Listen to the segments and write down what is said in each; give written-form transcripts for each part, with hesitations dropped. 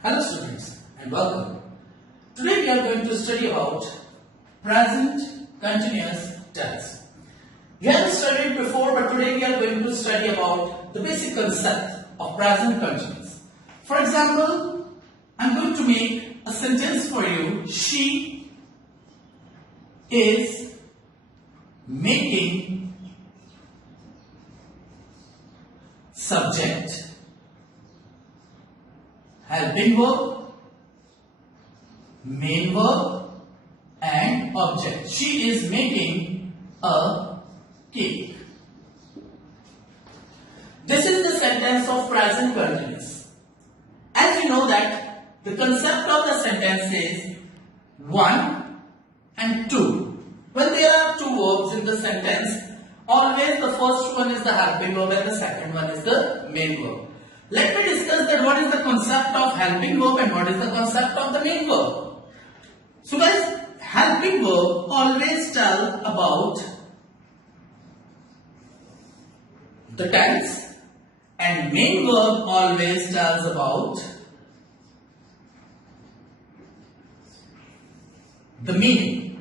Hello students and welcome. Today we are going to study about present continuous tense. We have studied before, but today we are going to study about the basic concept of present continuous. For example, I am going to make a sentence for you. She is making subject, helping verb, main verb and object. She is making a cake. This is the sentence of present continuous. As you know that the concept of the sentence is 1 and 2. When there are two verbs in the sentence, always the first one is the helping verb and the second one is the main verb. Let me discuss that what is the concept of helping verb and what is the concept of the main verb. So guys, helping verb always tell about the tense and main verb always tells about the meaning.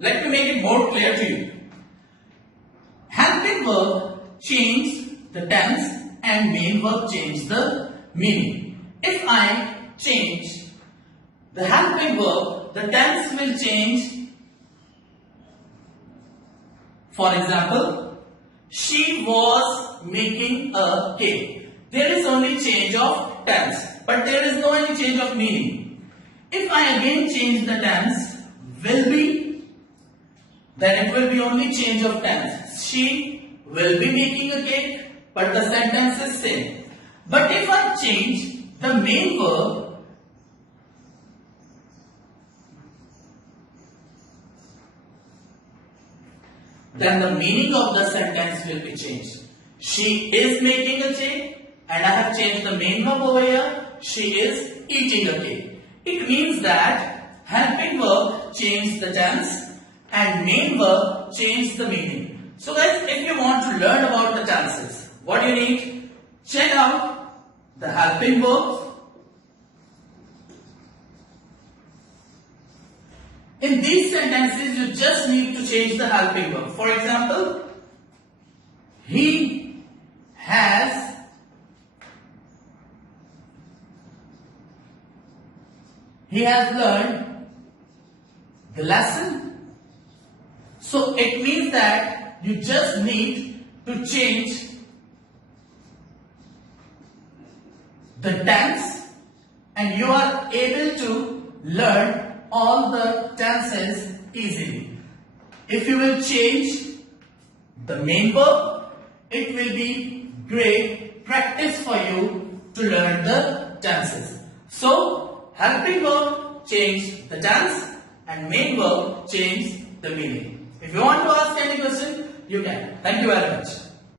Let me make it more clear to you. Helping verb change the tense and main verb change the meaning. If I change the helping verb, the tense will change. For example, she was making a cake. There is only change of tense, but there is no any change of meaning. If I again change the tense, then it will be only change of tense. She will be making a cake, but the sentence is same. But if I change the main verb, then the meaning of the sentence will be changed. She is making a cake and I have changed the main verb over here. She is eating a cake. It means that helping verb changes the tense and main verb changes the meaning. So guys, if you want to learn about the tenses, what you need? Check out the helping verbs. In these sentences, you just need to change the helping verb. For example, he has learned the lesson. So it means that you just need to change the tense and you are able to learn all the tenses easily. If you will change the main verb, it will be great practice for you to learn the tenses. So helping verb change the tense and main verb change the meaning. If you want to ask any question, you can. Thank you very much.